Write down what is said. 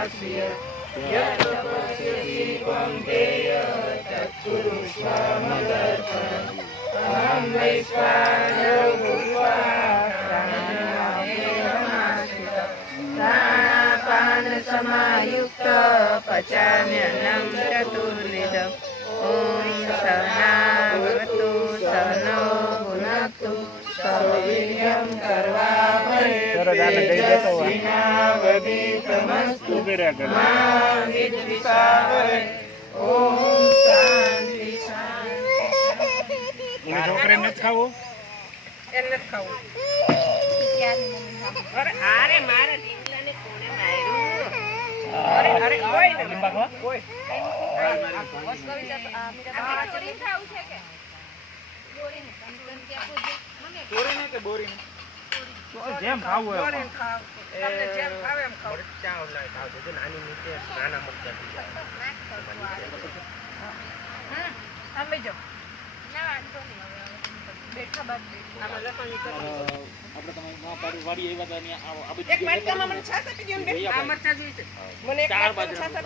उपास्य यत् तपस्यसि कौन्तेय तत्कुरुष्व मदर्पणम् अहं वैश्वानरो भूत्वा प्राणिनामेहमाश्रितः प्राणापानसमायुक्त पचाम्यन्नं चतुर्विधम् ॐ सहनावतु सहनौ भुनक्तु सह वीर्यं करवावहै तेजस्विनावधीतमस्तु मा विद्विषावहै ॐ शान्ति शान्ति अरे अरे मारे ढींगलाने कोने मार्યું अरे अरे કોઈ ન લીંબા કોઈ બસ કરી જા મીરા ચોરી થાઉ છે કે બોરી ને કંકન કે આપો મને ચોરી ને કે બોરી ને જેમ ખાવું હોય ચોરી ખાવ તમને જેમ ખાવે એમ ખાવ ચા ઓલા ખાવ જો નાની નીચે નાના મુક્તા થઈ જાય અમે જો ના વાંધો નહીં હવે બેઠા બાદ આમાં લખણ નીકળી આપણે તમે માં પાડી વાડી આવ્યા હતા ને આ બધી એક મટકામાં મને છાસ આપી દો ને બે આ મરચા જોઈશે મને એક મટકામાં છાસ આપી